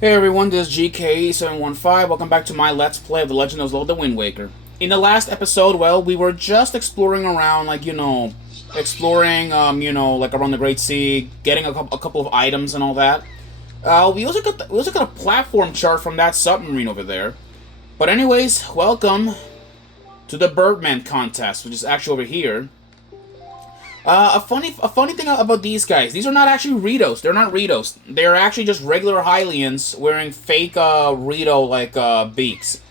Hey everyone, this is GK715. Welcome back to my Let's Play of The Legend of Zelda Wind Waker. In the last episode, well, we were just exploring around, exploring, like around the Great Sea, getting a couple of items and all that. We also got a platform chart from that submarine over there. But anyways, welcome to the Birdman contest, which is actually over here. A funny thing about these guys, these are not actually Ritos. They're not Ritos. They're actually just regular Hylians wearing fake, Rito, beaks.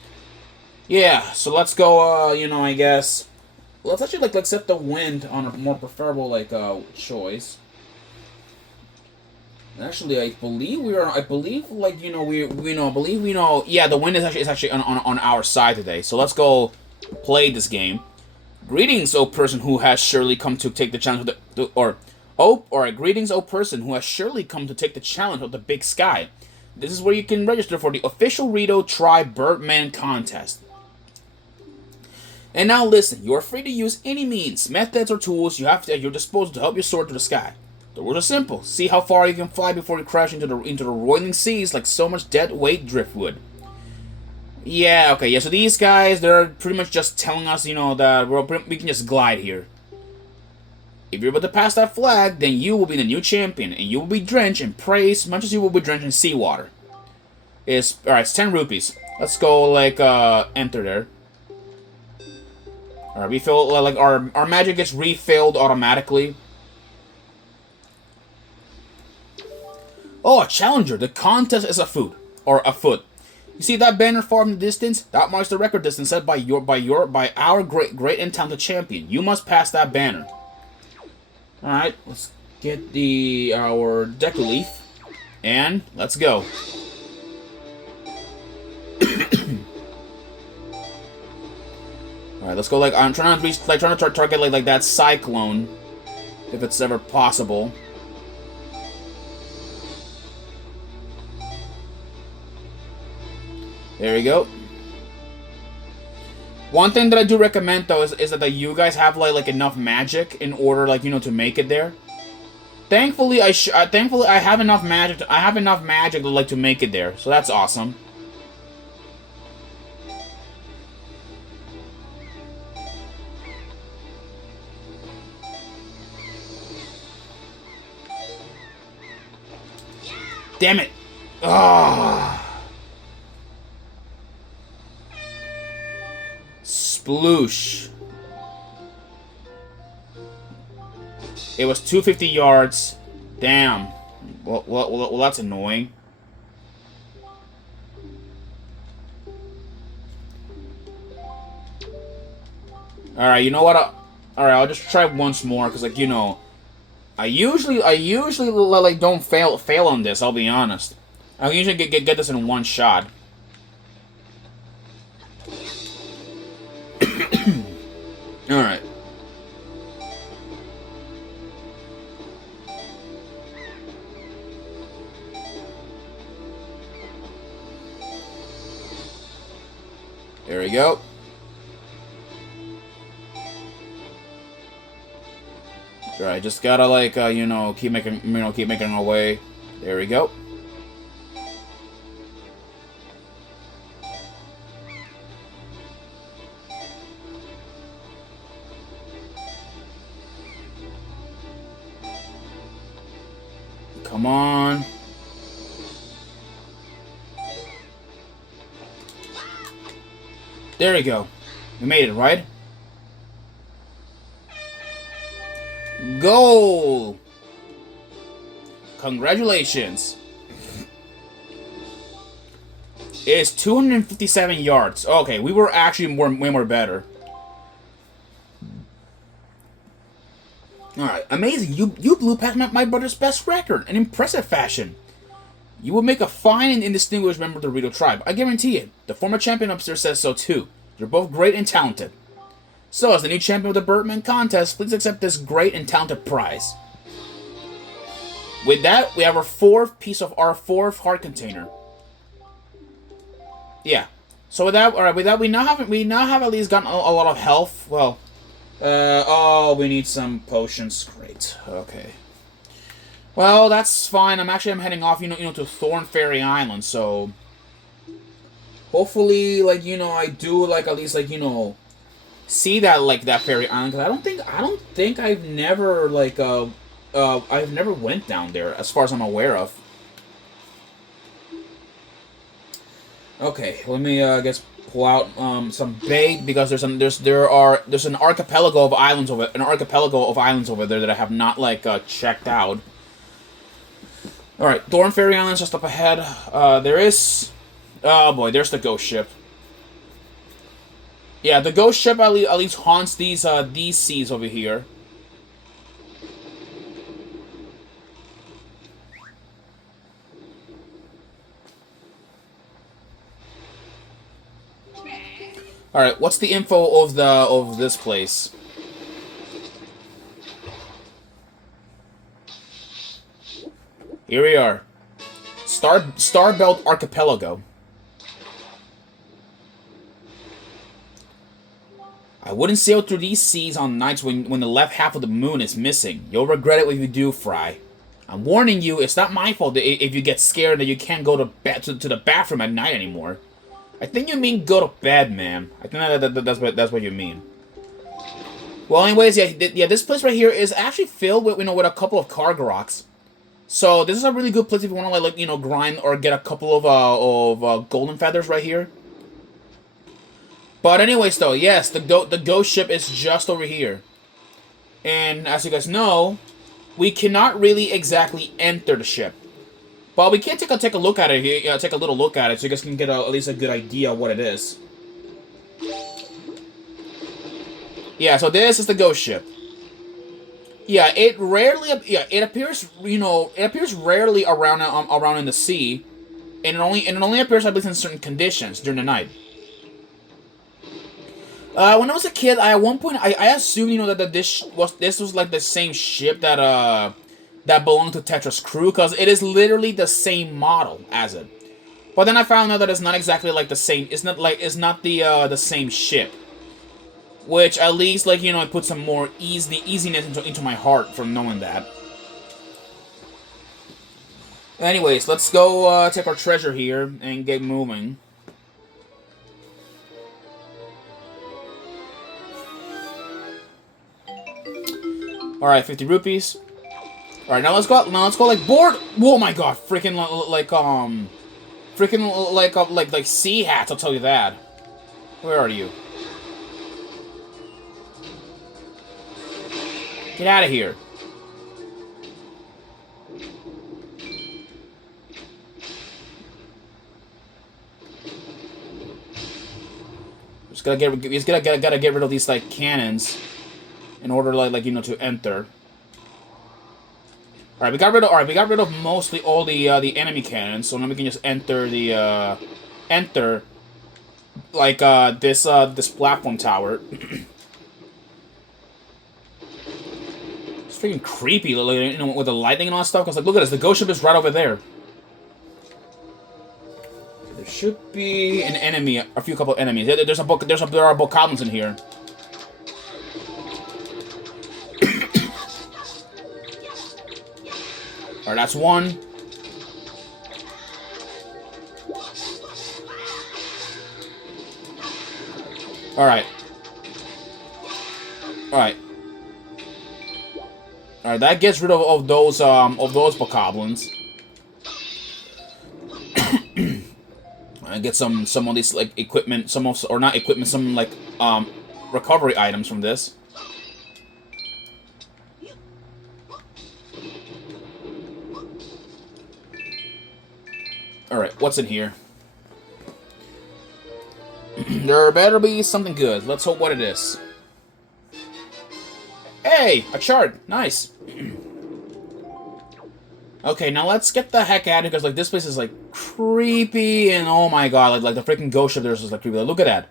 Yeah, so let's go, I guess. Let's actually, set the wind on a more preferable, choice. Actually, I believe, yeah, the wind is actually on our side today. So let's go play this game. Greetings, O person who has surely come to take the challenge of greetings, O person who has surely come to take the challenge of the big sky. This is where you can register for the official Rito Tribe Birdman contest. And now listen, you are free to use any means, methods, or tools you have at your disposal to help you soar to the sky. The rules are simple. See how far you can fly before you crash into the roiling seas like so much dead weight driftwood. Yeah, okay, yeah, so these guys, they're pretty much just telling us, that we can just glide here. If you're able to pass that flag, then you will be the new champion, and you will be drenched in praise, much as you will be drenched in seawater. Alright, it's 10 rupees. Let's go, enter there. Alright, we feel like our magic gets refilled automatically. Oh, a challenger! The contest is afoot. You see that banner far in the distance? That marks the record distance set by our great and talented champion. You must pass that banner. Alright, let's get our Deku Leaf. And let's go. Alright, let's go I'm trying to target that cyclone. If it's ever possible. There we go. One thing that I do recommend though is that you guys have enough magic in order to make it there. Thankfully I have enough magic. To make it there, so that's awesome. Damn it! Ah. Sploosh. It was 250 yards. Damn. Well, that's annoying. Alright, you know what? Alright, I'll just try once more, because, I usually don't fail on this, I'll be honest. I usually get this in one shot. Alright. There we go. Alright, just gotta keep making our way. There we go. Come on. There we go. We made it, right? Goal! Congratulations. It's 257 yards. Okay, we were actually way more better. Alright, amazing. You blew past my brother's best record in impressive fashion. You will make a fine and indistinguished member of the Rito tribe. I guarantee it. The former champion upstairs says so too. You're both great and talented. So, as the new champion of the Birdman contest, please accept this great and talented prize. With that, we have our fourth heart container. Yeah. So with that, alright, we now have at least gotten a lot of health. Well, oh, we need some potions. Great. Okay. Well, that's fine. I'm heading off, to Thorn Fairy Island, so hopefully, like, I do, like, at least, like, see that, like, that fairy island, because I don't think I've never, like, I've never went down there, as far as I'm aware of. Okay, let me, I guess, pull out, some bait, because there's an archipelago of islands over there that I have not, like, checked out. Alright, Thorn Fairy Island's just up ahead. There is... Oh boy, there's the ghost ship. Yeah, the ghost ship at least haunts these seas over here. Alright, what's the info of this place? Here we are. Starbelt Archipelago. I wouldn't sail through these seas on nights when the left half of the moon is missing. You'll regret it if you do, Fry. I'm warning you, it's not my fault if you get scared that you can't go to the bathroom at night anymore. I think you mean go to bed, man. I think that's what you mean. Well, anyways, yeah, this place right here is actually filled with with a couple of Kargaroks. So this is a really good place if you want to like grind or get a couple of golden feathers right here. But anyways, though, yes, the ghost ship is just over here, and as you guys know, we cannot really exactly enter the ship, but we can take a look at it here. Take a little look at it, so you guys can get at least a good idea of what it is. Yeah, so this is the ghost ship. Yeah, it appears it appears rarely around in the sea, and it only appears I believe in certain conditions during the night. When I was a kid, at one point I assumed that this was like the same ship that belonged to Tetra's crew, because it is literally the same model as it. But then I found out that it's not exactly like the same. It's not the same ship, which at least it puts some more easiness into my heart from knowing that. Anyways, let's go take our treasure here and get moving. Alright, 50 rupees. Alright, now let's go like board. Oh my god, freaking like sea hats, I'll tell you that. Where are you? Get out of here. Just gotta get rid of these like cannons in order to enter. Alright, we got rid of mostly all the enemy cannons, so now we can just enter the this platform tower. It's freaking creepy, with the lightning and all that stuff. Cause look at this, the ghost ship is right over there. There should be an enemy, a couple enemies. There are bokoblins in here. Alright, that's one. Alright. Alright. Alright, that gets rid of those bokoblins. I get some of these like equipment, some recovery items from this. Alright, what's in here? There better be something good. Let's hope what it is. Hey! A shard! Nice! Okay, now let's get the heck out of here, because this place is creepy, and oh my god, the freaking ghost ship there is creepy. Look at that.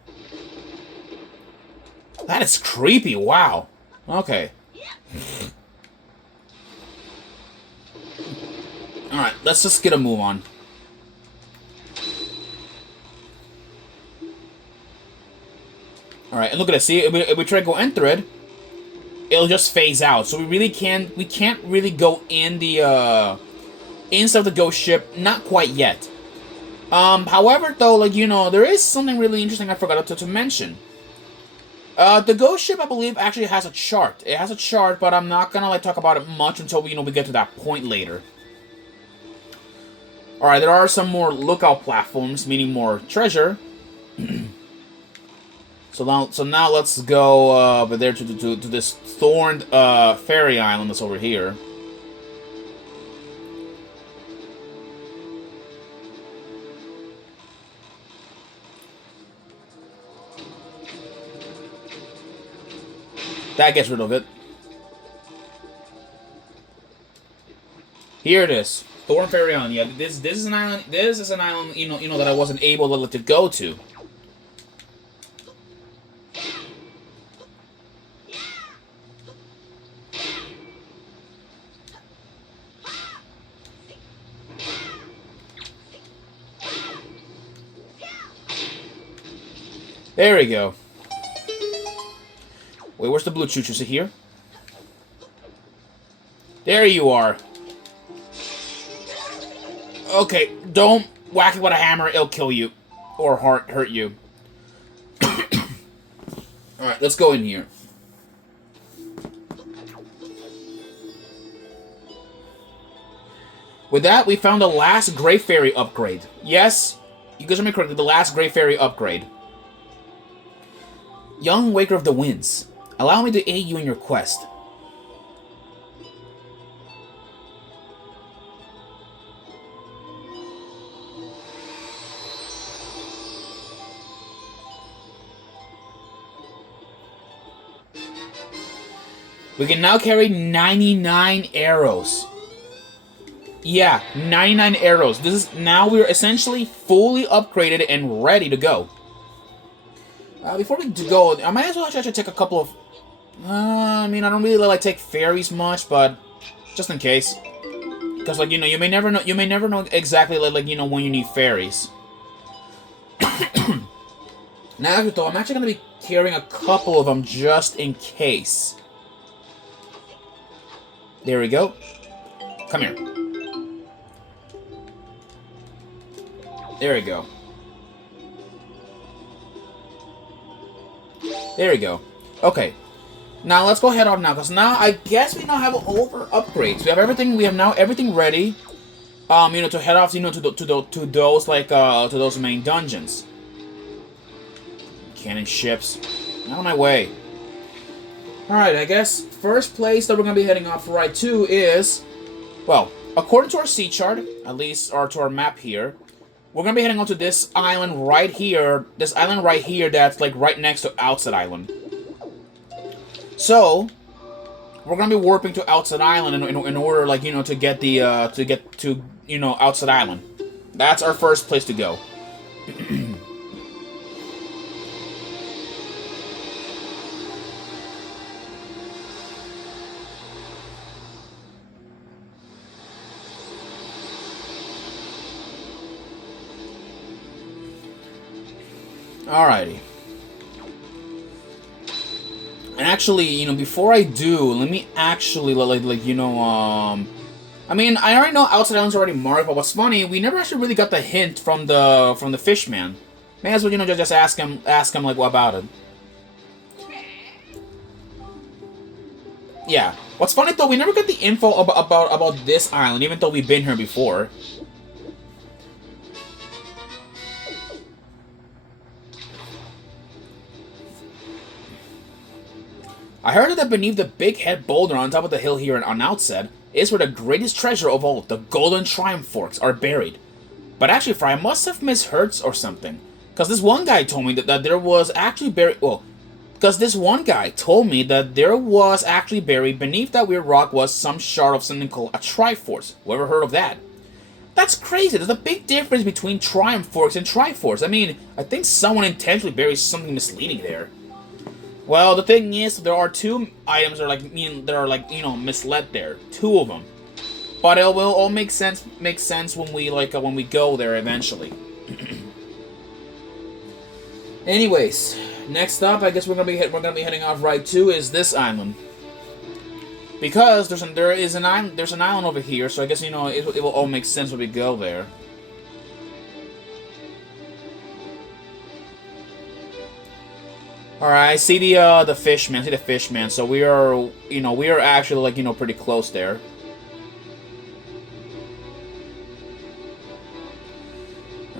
That is creepy, wow. Okay. Alright, let's just get a move on. Alright, and look at it. See, if we try to go enter it, it'll just phase out. So we can't really go in the inside the ghost ship, not quite yet. However, though, like, you know, there is something really interesting I forgot to mention. The ghost ship, I believe, actually has a chart. It has a chart, but I'm not gonna, like, talk about it much until, you know, we get to that point later. Alright, there are some more lookout platforms, meaning more treasure. So now let's go over there to this thorned fairy island that's over here. That gets rid of it. Here it is, Thorn Fairy Island. Yeah, this is an island. This is an island. You know that I wasn't able to go to. There we go. Wait, where's the blue choo-choo? Is it here? There you are. Okay, don't whack it with a hammer, it'll kill you. Or hurt you. Alright, let's go in here. With that, we found the last Grey Fairy upgrade. Yes, you guys heard me correctly, the last Grey Fairy upgrade. Young Waker of the Winds, allow me to aid you in your quest. We can now carry 99 arrows. Yeah, 99 arrows. Now we're essentially fully upgraded and ready to go. Before we go, I might as well actually take a couple of... I mean, I don't really like take fairies much, but just in case, because like you know, you may never know exactly like you know when you need fairies. Now, though, I'm actually gonna be carrying a couple of them just in case. There we go. Come here. There we go. There we go. Okay. Now let's go head on now, because now I guess we now have all of our upgrades. We have everything. We have now everything ready. You know, to head off. You know, to those like to those main dungeons. Cannon ships. Out of my way. All right. I guess first place that we're gonna be heading off right to is, well, according to our sea chart, at least, or to our map here. We're going to be heading on to this island right here. This island right here that's like right next to Outset Island. So, we're going to be warping to Outset Island in order, like, you know, to get the, you know, Outset Island. That's our first place to go. Alrighty. And actually, you know, before I do, let me actually, like you know, I mean, I already know Outside Island's already marked, but what's funny, we never actually really got the hint from the fishman. May as well, you know, just ask him, like, what about it? Yeah. What's funny, though, we never got the info about this island, even though we've been here before. I heard that beneath the big head boulder on top of the hill here on Outset is where the greatest treasure of all, the golden triumph forks, are buried. But actually, Fry, I must have misheard or something. Because this one guy told me that there was actually buried... Well, because this one guy told me that there was actually buried beneath that weird rock was some shard of something called a Triforce. Whoever heard of that? That's crazy. There's a big difference between triumph forks and Triforce. I mean, I think someone intentionally buried something misleading there. Well, the thing is, there are two items that are like, you know, misled there. Two of them. But it will all make sense when we when we go there eventually. Anyways, next up, I guess we're gonna be heading off right to is this island. Because there's an island over here, so I guess it will all make sense when we go there. All right, I see the fishman. I see the fishman. So we are actually like pretty close there.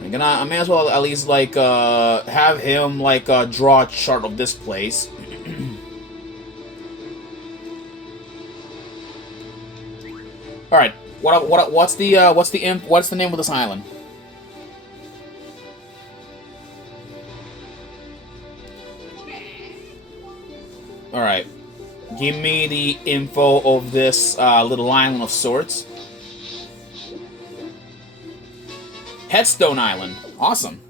I may as well at least like have him like draw a chart of this place. All right, what's the name of this island? All right, give me the info of this little island of sorts. Headstone Island. Awesome.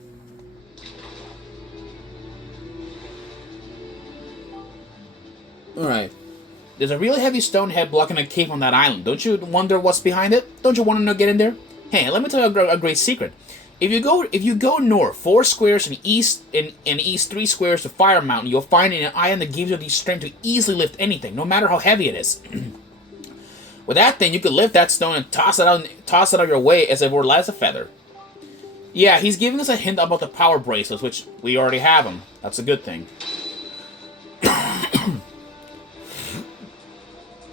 Alright. There's a really heavy stone head blocking a cave on that island. Don't you wonder what's behind it? Don't you want to get in there? Hey, let me tell you a great secret. If you go north 4 squares and east 3 squares to Fire Mountain, you'll find an island that gives you the strength to easily lift anything, no matter how heavy it is. With that thing, you could lift that stone and toss it out your way as if it were light as a feather. Yeah, he's giving us a hint about the power bracelets, which we already have them. That's a good thing.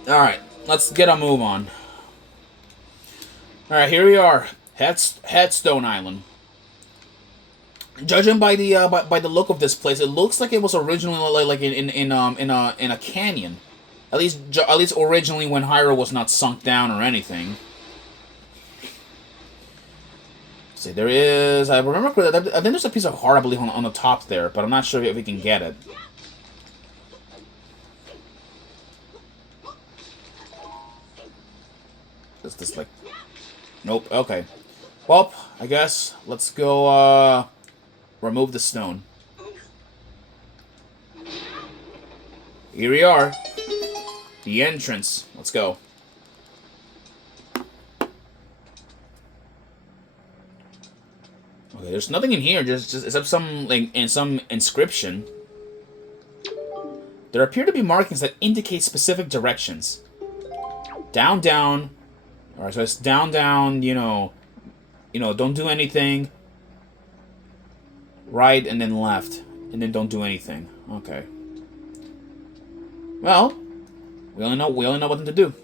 Alright, let's get a move on. Alright, here we are. Headstone Island. Judging by the look of this place, it looks like it was originally like in a canyon. At least originally when Hyrule was not sunk down or anything. See, there is... I remember... I think there's a piece of heart, I believe, on the top there, but I'm not sure if we can get it. Is this, like... Nope, okay. Well, I guess let's go, remove the stone. Here we are. The entrance. Let's go. Okay, there's nothing in here, just except some inscription. There appear to be markings that indicate specific directions. Down, down. Alright, so it's down, down, don't do anything. Right, and then left. And then don't do anything. Okay. Well, we only know what to do.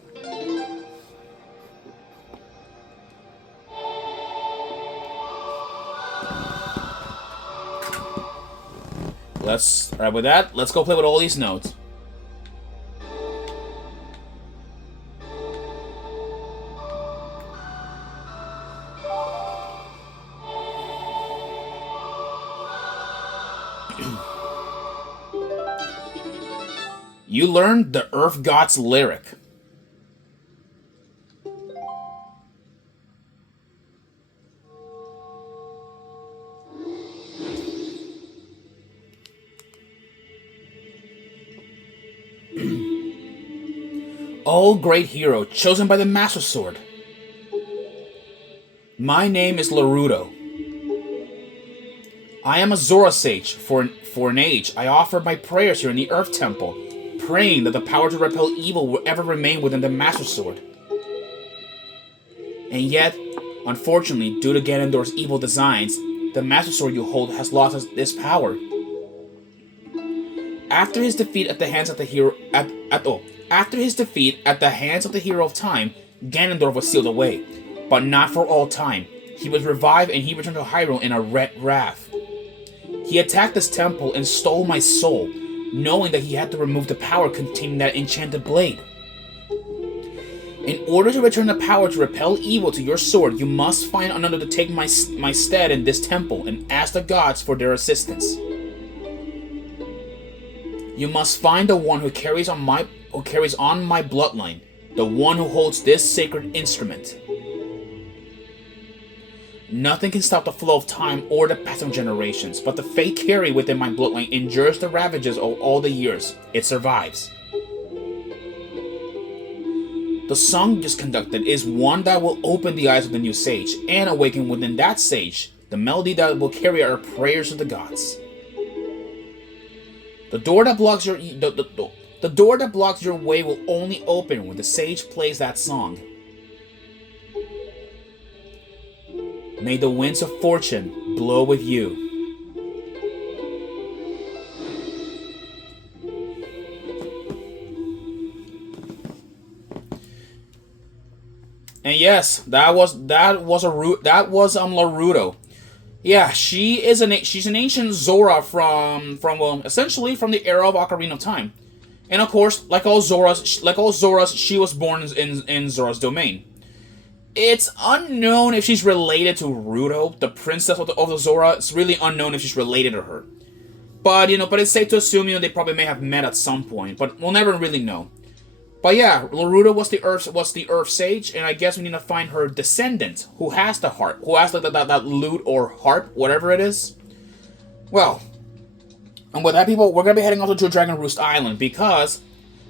Alright, with that, let's go play with all these notes. You learned the Earth God's lyric. Oh, great hero, chosen by the Master Sword. My name is Larudo. I am a Zora Sage. For an age, I offered my prayers here in the Earth Temple, praying that the power to repel evil will ever remain within the Master Sword. And yet, unfortunately, due to Ganondorf's evil designs, the Master Sword you hold has lost this power. After his defeat at the hands of the hero After his defeat at the hands of the Hero of Time, Ganondorf was sealed away, but not for all time. He was revived and he returned to Hyrule in a wrath. He attacked this temple and stole my soul, knowing that he had to remove the power containing that enchanted blade. In order to return the power to repel evil to your sword, you must find another to take my stead in this temple and ask the gods for their assistance. You must find the one who carries on my bloodline, the one who holds this sacred instrument. Nothing can stop the flow of time or the passing generations, but the fate carried within my bloodline endures the ravages of all the years. It survives. The song just conducted is one that will open the eyes of the new sage, and awaken within that sage the melody that will carry our prayers to the gods. The door that blocks The door that blocks your way will only open when the sage plays that song. May the winds of fortune blow with you. And yes, that was Laruto. Yeah, she's an ancient Zora from essentially from the era of Ocarina of Time. And of course, like all Zoras, she was born in Zora's domain. It's unknown if she's related to Ruto, the princess of the Zora. It's really unknown if she's related to her. But it's safe to assume they probably may have met at some point. But we'll never really know. But yeah, Laruto was the Earth Sage, and I guess we need to find her descendant, who has the harp, who has that lute or harp, whatever it is. Well, and with that, people, we're gonna be heading off to Dragon Roost Island because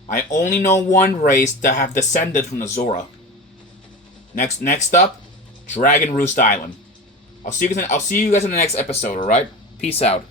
I only know one race that have descended from the Zora. Next up, Dragon Roost Island. I'll see you guys in the next episode. All right, peace out.